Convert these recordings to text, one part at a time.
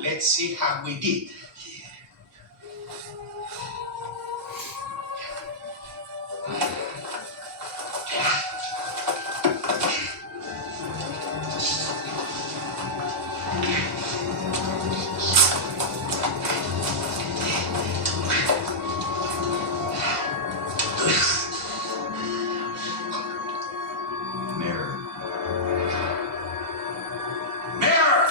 Let's see how we did. Mirror. Mirror!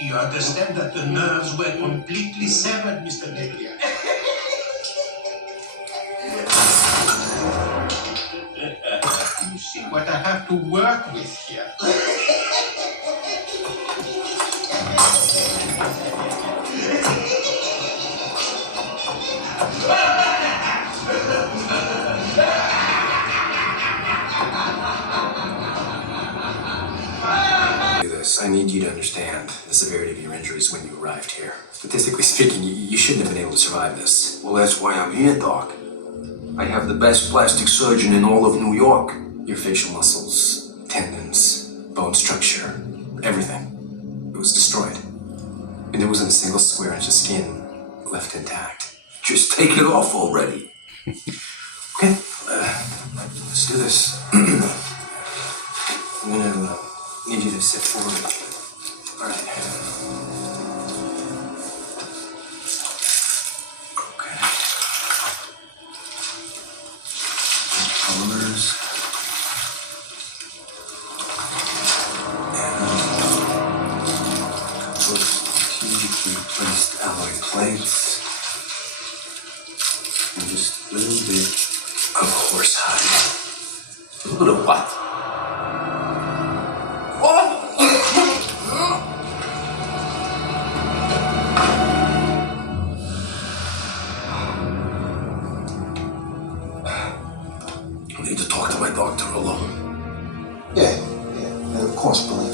You understand that the nerves were completely severed, Mr. Napier. You see what I have to work with here. I need you to understand the severity of your injuries when you arrived here. Statistically speaking, you shouldn't have been able to survive this. Well, that's why I'm here, Doc. I have the best plastic surgeon in all of New York. Your facial muscles, tendons, bone structure, everything. It was destroyed. And there wasn't a single square inch of skin left intact. Just take it off already. Okay, let's do this. I'm gonna need you to sit forward. All right. Okay. Polymers. And a couple of strategically placed alloy plates. And just a little bit of horsehide. A little bit of what? I need to talk to my doctor alone. Yeah, of course, Billy.